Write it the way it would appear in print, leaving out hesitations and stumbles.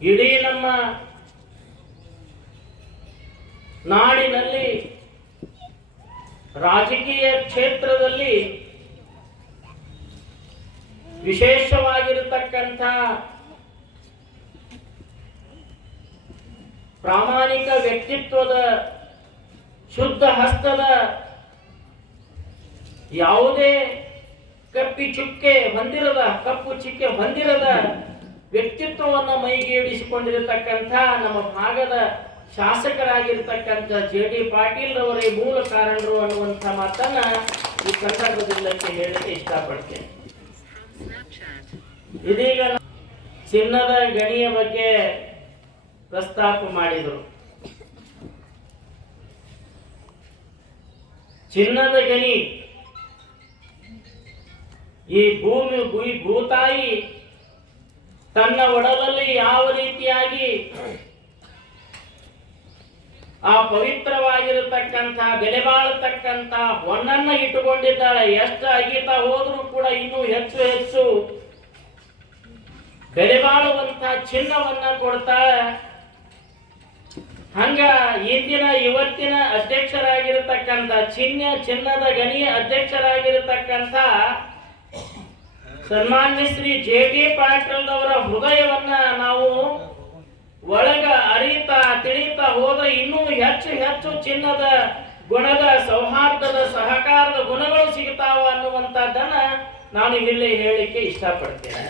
ಇಡೀ ನಮ್ಮ ನಾಡಿನಲ್ಲಿ ರಾಜಕೀಯ ಕ್ಷೇತ್ರದಲ್ಲಿ ವಿಶೇಷವಾಗಿರತಕ್ಕಂಥ ಪ್ರಾಮಾಣಿಕ ವ್ಯಕ್ತಿತ್ವದ ಶುದ್ಧ ಹಸ್ತದ ಯಾವುದೇ ಕಪ್ಪು ಚಿಕ್ಕೆ ಹೊಂದಿರದ ವ್ಯಕ್ತಿತ್ವವನ್ನು ಮೈಗೇರಿಸಿಕೊಂಡಿರತಕ್ಕಂಥ ನಮ್ಮ ಭಾಗದ ಶಾಸಕರಾಗಿರ್ತಕ್ಕಂಥ ಜೆ.ಡಿ. ಪಾಟೀಲ್ ಅವರೇ ಮೂಲ ಕಾರಣರು ಅನ್ನುವಂಥ ಮಾತನ್ನ ಈ ಸಂದರ್ಭದಲ್ಲಿ ಹೇಳಕ್ಕೆ ಇಷ್ಟಪಡ್ತೇನೆ. ಇದೀಗ ಚಿನ್ನದ ಗಣಿಯ ಬಗ್ಗೆ ಪ್ರಸ್ತಾಪ ಮಾಡಿದರು. ಚಿನ್ನದ ಗಣಿ ಈ ಭೂತಾಯಿ ತನ್ನ ಒಡಲಲ್ಲಿ ಯಾವ ರೀತಿಯಾಗಿ ಆ ಪವಿತ್ರವಾಗಿರತಕ್ಕಂಥ ಬೆಲೆ ಬಾಳತಕ್ಕಂಥ ಹೊನ್ನನ್ನ ಇಟ್ಟುಕೊಂಡಿದ್ದಾಳೆ. ಎಷ್ಟು ಅಗೀತಾ ಹೋದ್ರೂ ಕೂಡ ಇನ್ನೂ ಹೆಚ್ಚು ಹೆಚ್ಚು ಬೆಲೆ ಬಾಳುವಂತ ಚಿನ್ನವನ್ನ ಕೊಡ್ತಾಳೆ. ಹಂಗ ಇವತ್ತಿನ ಅಧ್ಯಕ್ಷರಾಗಿರತಕ್ಕಂಥ ಚಿನ್ನದ ಗಣಿಯ ಅಧ್ಯಕ್ಷರಾಗಿರತಕ್ಕಂಥ ಸನ್ಮಾನ್ಯ ಶ್ರೀ ಜೆ.ಡಿ. ಪಾಟೀಲ್ ಅವರ ಹೃದಯವನ್ನ ನಾವು ಒಳಗ ತಿಳಿತಾ ಹೋದ ಇನ್ನೂ ಹೆಚ್ಚು ಹೆಚ್ಚು ಚಿನ್ನದ ಗುಣದ ಸೌಹಾರ್ದದ ಸಹಕಾರದ ಗುಣಗಳು ಸಿಗ್ತಾವ ಅನ್ನುವಂಥದ್ದನ್ನ ನಾನು ಇಲ್ಲಿ ಹೇಳಲಿಕ್ಕೆ ಇಷ್ಟಪಡ್ತೇನೆ.